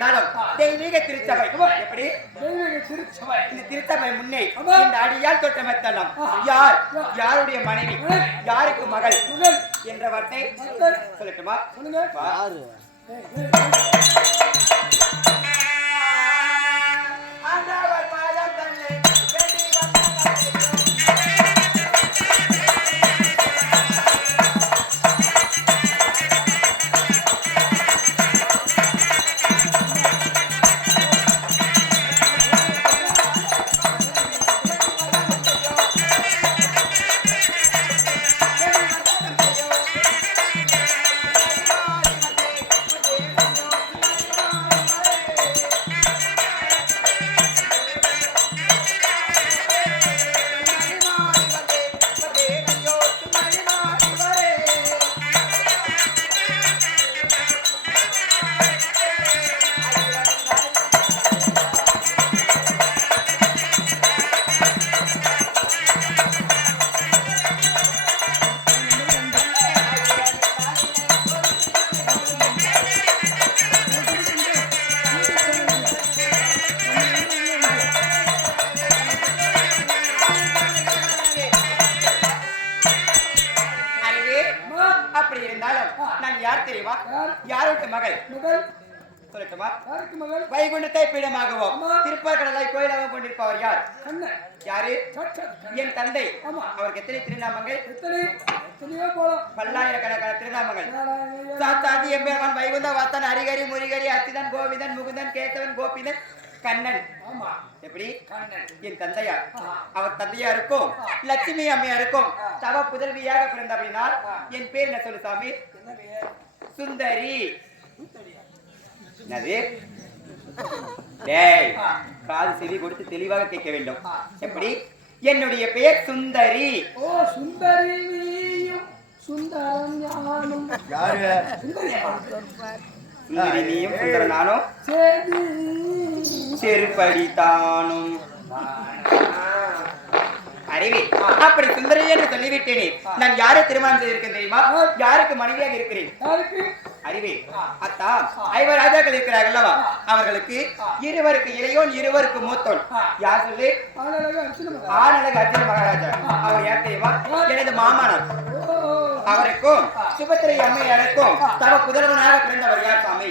இருந்தாலும் தெய்வீக திருச்சபை. எப்படி? தெய்வீக திருச்சபை இந்த திருச்சபை முன்னே. இந்த அடியால் தொட்ட மெத்தனம் யார்? யாருடைய மனைவி? யாருக்கு மகள்? என்ற வார்த்தை சொல்லட்டுமா? சொல்லுங்க. யார் தெரியுமா? யார்? யாரோட மகள்? சொல்லட்டுமா? மகள்? வைகுண்டத்தை பீடமாகவும். ஆமா. திருப்பற்கடலை கோயிலாகவும் கொண்டிருப்பவர் யார்? யாரு. என் தந்தை. அவருக்கு எத்தனை திருநாமங்கள்? பல்லாயிரக்கணக்கான திருநாமங்கள். சாத்தாதி எம்பெருமான் வைகுந்த வாத்தன் ஹரிகரி முரிகரி அச்சிதன் கோவிந்தன் முகுந்தன் கேசவன் கோபிதன் கண்ணன். எப்படி? என் தந்தையார் அவர் தந்தையாருக்கும் லட்சுமி அம்மையாருக்கும் தவ புதல்வியாக பிறந்தபடினால் என் பேர் என்ன சொல்லு சாமி? சுந்தரி. என்னது? டேய் காது செவி கொடுத்து தெளிவாக கேட்க வேண்டும். எப்படி? என்னுடைய பெயர் சுந்தரி. ஓ சுந்தரி சுந்தரம் ஞானும் யாரு? சுந்தரியா? சுந்தரி நீயும் சுந்தர நானும் செருப்படி தானும் அறிவி அப்படி சுந்தரி என்று சொல்லிவிட்டேனே. நான் யாரை திருமணம் செய்திருக்கேன் தெரியுமா? யாருக்கு மனைவியாக இருக்கிறேன்? அறிவே. அத்தா ஐவர் ராஜாக்கள் இருக்கிறார்கள் அல்லவா அவர்களுக்கு இருவருக்கு இளையோன் இருவருக்கு மூத்தோன். யார் சொல்லி? ஆனழகு அர்ஜுன மகாராஜா. அவர் யார் தெரியுமா? எனது மாமனார். அவருக்கும் சுபத்திரை அம்மையாருக்கும் தவ புதல்வனாக பிறந்தவர் யார் சாமி?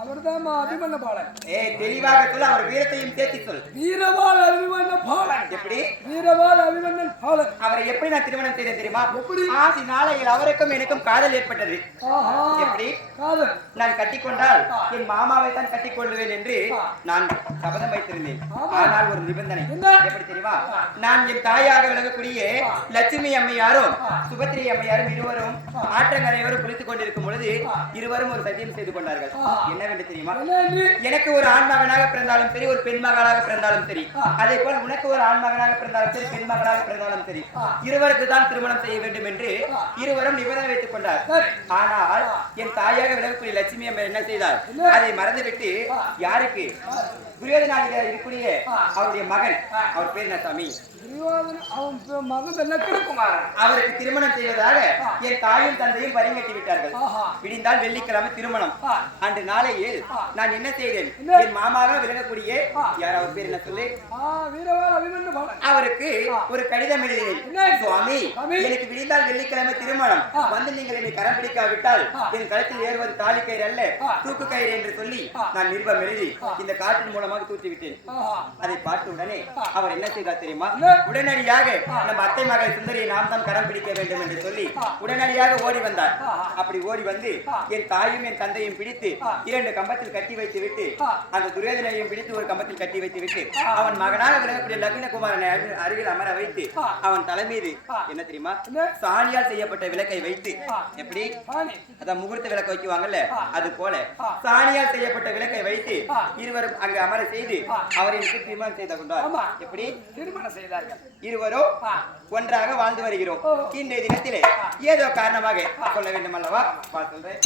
அவர்தான் அபிமன்ன பாலன். ஏய் தெளிவாக சொல்ல அவர் வீரத்தையும் சேர்த்து சொல் வீரவாள் அபிமன்ன பாலன். எப்படி? வீரவாள் அபிமன்னன் பாலன் அவரை எப்படி நான் திருமணம் செய்தேன் தெரியுமா? எப்படி? ஆசி நாளையில் அவருக்கும் எனக்கும் காதல் ஏற்பட்டது. எப்படி? காதல். நான் கட்டிக்கொண்டால் என் மாமாவை தான் கட்டிக்கொள்வேன் என்று நான் சபதம் வைத்திருந்தேன். ஆனால் ஒரு நிபந்தனை? எப்படி தெரியுமா? நான் என் தாயாக விளங்கக்கூடிய லட்சுமி அம்மையாரும் சுபத்திரி அம்மையாரும் இருவரும் ஆற்றங்கரையோடு குளித்துக் கொண்டிருக்கும் பொழுது இருவரும் ஒரு சத்தியம் செய்து கொண்டார்கள். என்னவென்று தெரியுமா? எனக்கு ஒரு ஆண் மகனாக பிறந்தாலும் சரி ஒரு பெண் மகளாக பிறந்தாலும் சரி. அதே போல் உனக்கு ஒரு ஆண் மகனாக பிறந்தாலும் சரி பெண் மகளாக பிறந்தாலும் சரி இருவருக்கு தான் திருமணம் செய்ய வேண்டும் என்று இருவரும் நிபந்தனை வைத்துக் கொண்டார். ஆனால் என் தாயாக விளக்கக்கூடிய லட்சுமி அம்மா என்ன செய்தார்? அதை மறந்துவிட்டு யாருக்கு? துரியோதனாளிகள் இருக்கக்கூடிய அவருடைய மகன். அவர் பேர் என்ன சாமி? அவருக்கு திருமணம் செய்வதாக என் தாயும் தந்தையும் பரிங்கட்டி விட்டார்கள் விடிந்தால் வெள்ளிக்கிழமை திருமணம். அன்று நாளையில் நான் என்ன செய்தேன்? என் மாமாவாக விளங்கக்கூடிய யார் அவர் பேர் என்ன சொல்லு அவருக்கு ஒரு கடிதம் எழுதினேன்? சுவாமி. எனக்கு விடிந்தால் வெள்ளிக்கிழமை திருமணம். வந்து நீங்கள் என்னை கரம் பிடிக்காவிட்டால். என் கழுத்தில் ஏறுவது தாலி கயிறு அல்ல. தூக்கு கயிறு என்று சொல்லி. நான் நிருபம் எழுதி. இந்த காற்றின் மூலமாக தூக்கி விட்டேன் அதை பார்த்த உடனே. அவர் என்ன செய்தார் தெரியுமா? உடனடியாக. நம்ம அத்தை மகள் சுந்தரியை நாம் தான் கரம் பிடிக்க வேண்டும் என்று சொல்லி. உடனடியாக ஓடி வந்தார். அப்படி ஓடி வந்து. என் தாயும் என் தந்தையும் பிடித்து. இரண்டு கம்பத்தில் கட்டி வைத்து விட்டு. அந்த துரியோதனையும் பிடித்து ஒரு கம்பத்தில் கட்டி வைத்து விட்டு. அவன் மகனாக விளங்கக்கூடிய லக்னகுமாரனை அரு- அருகில் அமர வைத்து. அவன் தலை மீது ஆ. என்ன தெரியுமா? சாணியால் செய்யப்பட்ட விளக்கை வைத்து. எப்படி அதான் முகூர்த்த விளக்கு வைக்குவாங்கல்ல. அது போல. சாணியால் செய்யப்பட்ட விளக்கை வைத்து. இருவரும் அங்கு அமர செய்து. அவரை திருமணம் செய்து கொண்டார். எப்படி திருமணம் செய்தார்கள் இருவரும். ஒன்றாக வாழ்ந்து வருகிறோம். இன்றைய தினத்திலே ஏதோ காரணமாக சொல்ல வேண்டும் அல்லவா சொல்றேன்.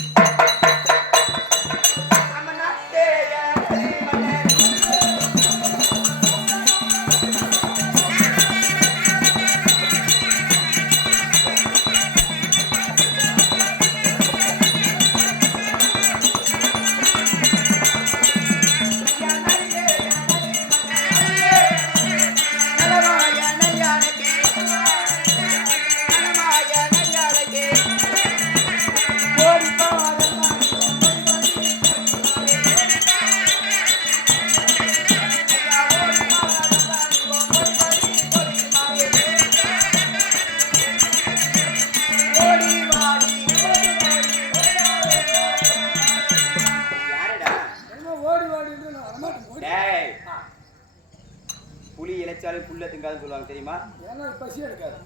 சொல்லுவாங்க தெரியுமா? ஏன்னா பசி எடுக்காது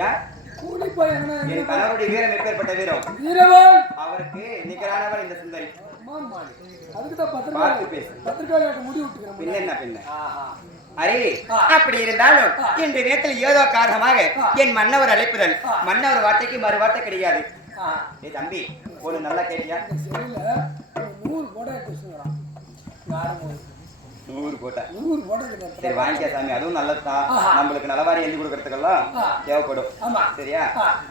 ஏன்? கூலி போய் என்ன என் கணவருடைய வீரம் எப்பேற்பட்ட வீரம் வீரவன்! அவருக்கு நிகரானவர் இந்த சுந்தரி. மாமாடி அதுக்கு தான் பார்த்து பத்திரிக்கை பேசு. பத்திரிக்கையாளர் முடி விட்டுக்கிறேன் பின்ன என்ன பின்ன? ஆஹா அரே அப்படி இருந்தாலும் இன்று நேரத்தில் ஏதோ காரணமாக என் மன்னவர் அழைப்புதல். மன்னவர் வார்த்தைக்கு மறு வார்த்தை கிடையாது. ஏ தம்பி ஒண்ணு நல்லா கேட்டியா? ஒரு நூறு நூறு போட்டா நூறு இருக்கிறேன் சரி வாங்கிக்க சாமி. அதுவும் நல்லதுதான் ஆஹா. நம்மளுக்கு நல்லவாரி எழுதி கொடுக்கறதுக்கெல்லாம். தேவைப்படும். சரியா.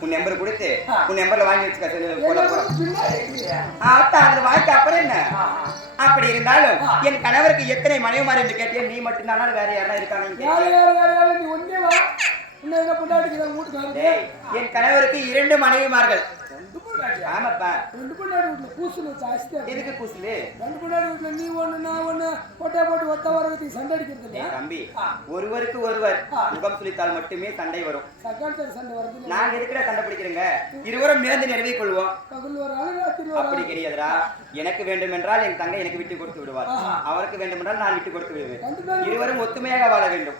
உன் நம்பர் கொடுத்து. உன் நம்பர்ல வாங்கி வச்சுக்க சரி போட அதுல வாங்கிக்க அப்புறம் என்ன. அப்படி இருந்தாலும். என் கணவருக்கு எத்தனை மனைவிமார் என்று கேட்டேன். நீ மட்டும்தானா வேற யாரா டேய் என் கணவருக்கு இரண்டு மனைவிமார்கள். ஆமாப்பா. ரெண்டு பொண்டாட்டி வீட்டுல பூசுல ஜாஸ்தி எதுக்கு குசுலு ரெண்டு வீட்டுல நீ ஒண்ணு நான் ஒண்ணு கொட்டை போட்டு ஒத்த வரதுக்கு சண்டை அடிக்கிறது தம்பி ஆ. ஒருவருக்கு ஒருவர். முகம் சுளித்தால் மட்டுமே சண்டை வரும். சக்காலத்தில் சண்டை வருது? நாங்க எதுக்குடா சண்டை பிடிக்கிறேங்க? இருவரும் நேர்ந்து நிறைவே கொள்வோம். பகல் ஒரு ஆளு ராத்திரி ஒரு அப்படி கிடையாதுடா. எனக்கு வேண்டும் என்றால் என் தங்கை எனக்கு விட்டு கொடுத்து விடுவார். அவருக்கு வேண்டும் என்றால் நான் விட்டு கொடுத்து விடுவேன். இருவரும் ஒத்துமையாக வாழ வேண்டும்.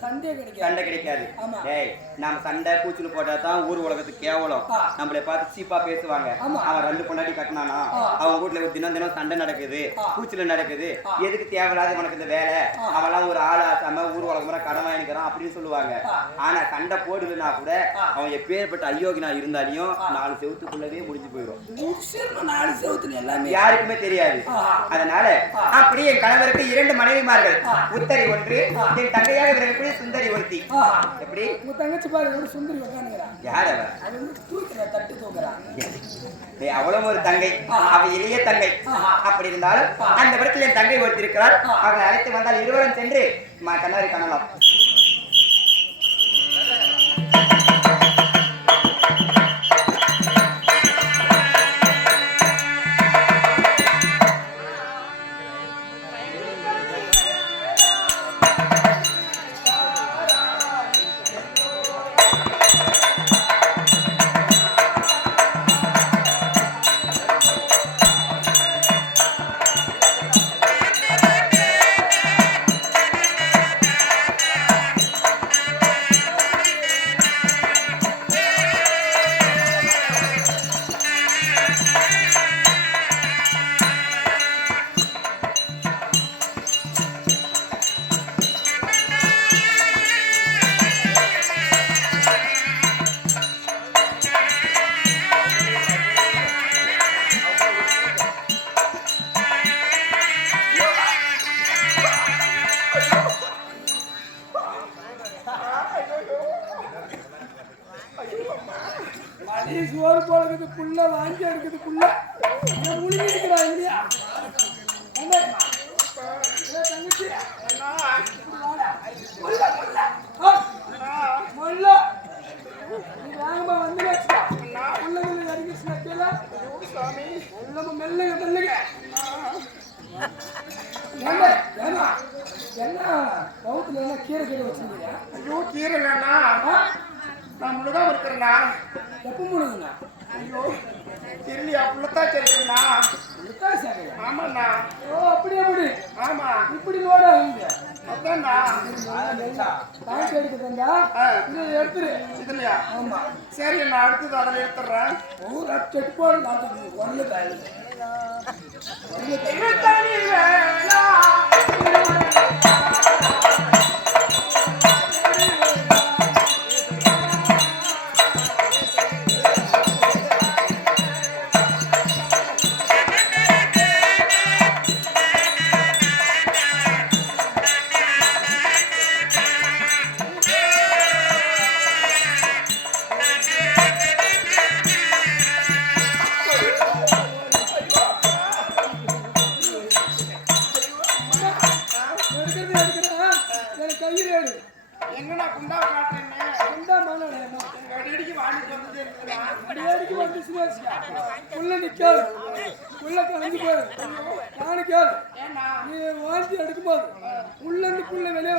சண்டையே கிடைக்காது. சண்டை கிடைக்காது. நாம சண்டை கூச்சல் போட்டா தான் ஊர் உலகத்துக்கு கேவலம். நம்மளை பார்த்து சீப்பா பேசுவாங்க. அவன் ரெண்டு பொண்டாட்டி கட்டினானா. அவன் வீட்டுல தினம் தினம் சண்டை நடக்குது. கூச்சல் நடக்குது. எதுக்கு தேவையில்லாத உனக்கு இந்த வேலை ஆ. அவன்லாம் ஒரு ஆள் ஆசாம ஊர் உலகம் முறை கடன் வாங்கிக்கிறான் அப்படின்னு சொல்லுவாங்க. ஆனா சண்டை போடுதுன்னா கூட. அவன் எப்பேற்பட்ட அயோக்கினா இருந்தாலையும். நாலு செவத்துக்குள்ளவே முடிஞ்சு போயிடும் நாலு செவத்துல எல்லாமே யாருக்குமே தெரியாது. அதனால ஆ. அப்படி என் கணவருக்கு இரண்டு மனைவிமார்கள். உத்தரி ஒன்று. என் தங்கையாக சுந்தரி ஒருத்தி. எப்படி உங்க தங்கச்சி பாரு எவ்வளவு சுந்தரி உட்காந்துக்கிறான் யார் அவ தூக்கிற தட்டு தூக்குறான் டேய், அவளும் ஒரு தங்கை. அவ இளைய தங்கை. அப்படி இருந்தாலும். அந்த இடத்துல என் தங்கை ஒருத்தி இருக்கிறாள் ஆ. அவளை அழைத்து வந்தால் இருவரும் சென்று ம- கண்ணாடி காணலாம் புள்ள வாங்கி இவன் முழுங்கி இருக்கிறா இல்லையா தங்கச்சி. வேகமா வந்து. முள்ள முள்ள இறங்கிச்சுன்னா கீழே. முள்ளமா மெல்லுங்க, மெல்லுங்க. என்ன கவுத்துல என்ன கீரை கீரை வச்சிருக்கீங்க ஐயோ கீரை வேணா? நான் முழுதான் இருக்கிறேண்ணா எப்போ முழுங்குங்க ஐயோ தெரியலையா? புள்ளத்தான் தெரியுதுண்ணா முட்டாய் சாப்பிடுங்க ஆமாண்ணா. ஓ அப்படி அப்படி ஆமா. இப்படி லோடா இங்க. அதான்ண்ணா எடுக்குதுண்டா ஆ. இது எடுத்துரு. இதுலையா? ஆமா. சரி நான் அடுத்தது அதில் எடுத்துடுறேன். செட்டு போடு நான் ஒன்று காய் இருத்தனி வேணா சிவாசிக்கா உள்ள நிக்காது உள்ள கலந்து போயிரு. நானு கேளு. ஏண்ணா நீ வாந்தி எடுக்கும்போது உள்ள இருந்து புள்ள வெளியே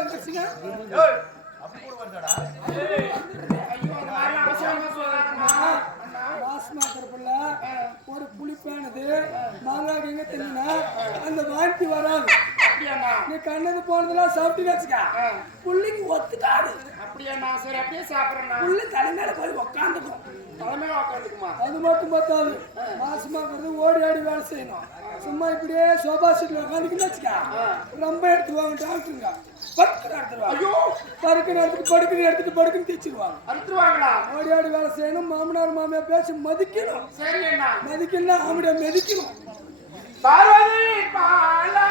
வாசமாக்கிறப்புல ஒரு புளிப்பானது மாங்காய் எங்க தெரியுனா அந்த வாந்தி வராது. நீ கண்ணது போனதெல்லாம் சாப்பிட்டு போட்டு வச்சுக்க. புள்ளைக்கு ஒத்துக்காது. அப்படியாண்ணா சரி அப்படியே சாப்பிட்றேண்ணா புள்ள தலைமையில போய் உக்காந்துக்கும். அது மட்டும் பத்தாது மாசமாக்குறது ஓடி ஆடி வேலை செய்யணும். சும்மா இப்படியே சோபா சீட்ல உட்காந்துக்கின்னு வச்சுக்க. ரொம்ப எடுத்துருவாங்க டாக்டருங்க. படுக்கு எடுத்துருவாங்க ஐயோ! படுக்குன்னு எடுத்துட்டு படுக்குன்னு எடுத்துட்டு படுக்குன்னு தேய்ச்சிருவாங்க. அறுத்துருவாங்களா? ஓடி ஆடி வேலை செய்யணும் மாமனார் மாமியார் பேசி மதிக்கணும். மதிக்கணும்னா ஆம்படியா மிதிக்கணும். பார்வதி பாலா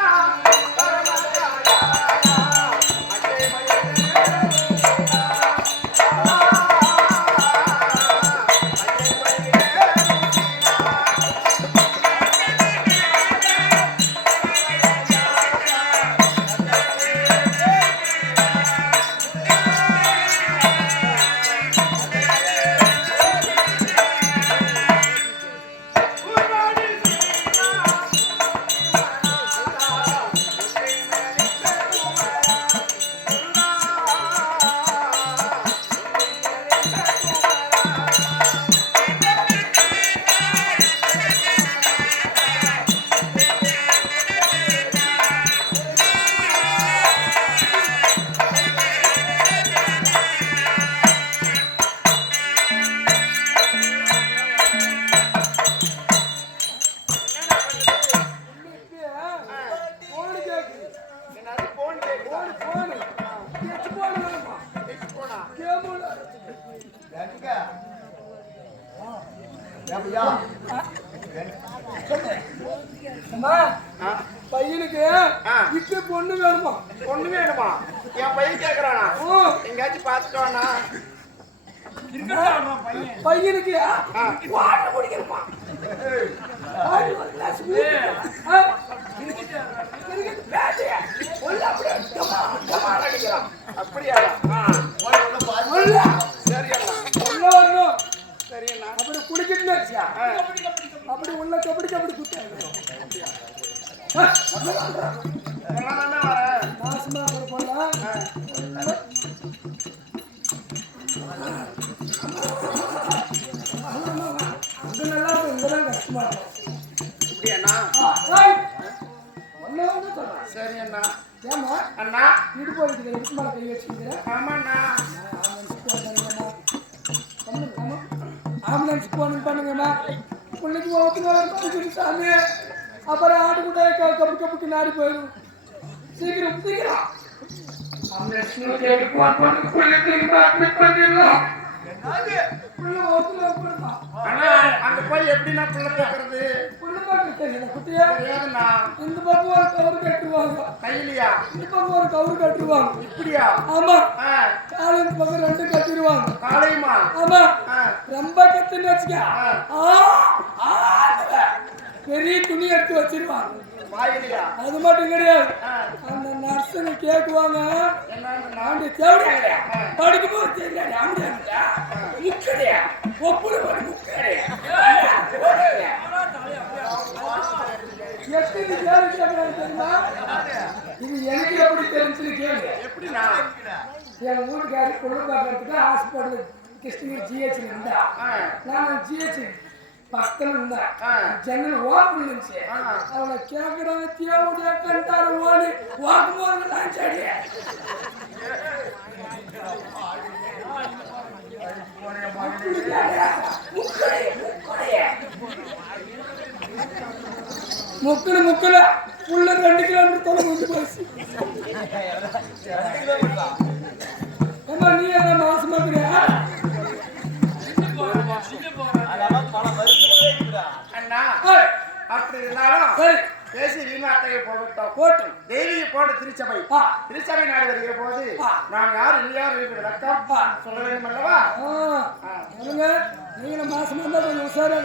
பையனுக்கு இப்ப பொண்ணு வேணுமா? ஒண்ணு வேணுமா? என் பையன் கேக்குறானா? எங்கேயாச்சும் வாண்ணா. பையனுக்கு வாட்டர் குடிக்கணுமா? வாட்டர் பிள்ளைக்கு ஓட்டுங்க சாமி. அப்புறம் ஆடு கூட க- கப்பு கப்புக்கு நாடி போயிடும். சீக்கிரம் அண்ணா அங்க போய் எப்படிண்ணா பிள்ளை தெரியாதுண்ணா. இந்த பக்கம் ஒரு கவுரு கட்டுருவாங்க கையிலையா? இந்த பக்கம் ஒரு கவுரு கட்டுருவாங்க இப்படியா? ஆமா. காலு இந்த பக்கம் ரெண்டு கட்டிடுவாங்க. காலையுமா? ஆமா. ரொம்ப கத்துன்னு வச்சுக்க. பெரிய துணி எடுத்து வச்சிருவாங்க. அது மட்டும் கிடையாது. அந்த நர்ஸுங்க கேக்குவாங்க. என்னன்னா ஆண்டி தேவையா படுக்கும் போது தெரியாது ஆண்டியா முக்கடையா ஒப்புல எத்தனை கேள்வி கேட்கறாங்க தெரியுமா? இது எனக்கு எப்படி தெரிஞ்சுன்னு கேளு எப்படிண்ணா என் வீட்டுக்காரி பொண்ணு பார்க்கறதுக்கு ஹாஸ்பிட்டல் கிருஷ்ணகிரி ஜிஹெச்ல இருந்தா. நான் ஜிஹெச் பக்கத்துல இருந்தேன் ஆ. ஜன்னல் ஓப்பன் இருந்துச்சு ஆ. அவளை கேட்கறாங்க தேவடியா கண்டாரு ஓடி வாக்கும் போது லான்ச் அடி முக்குல முக்குல உள்ள ரெண்டு கிலோமீட்டர் தொலை வந்து போச்சு இருந்தாலும் சரி. பேசி வீணாத்தையை போகட்டும் போட்டும். தெய்வீக போட திருச்சபை. திருச்சபை நாடு வருகிற போது. நாம் யார் இல்லையார் ரத்தம்? ஆ. சொல்ல வேண்டும் அல்லவா? நீங்களும் மாசமா கொஞ்சம் உஷாரா.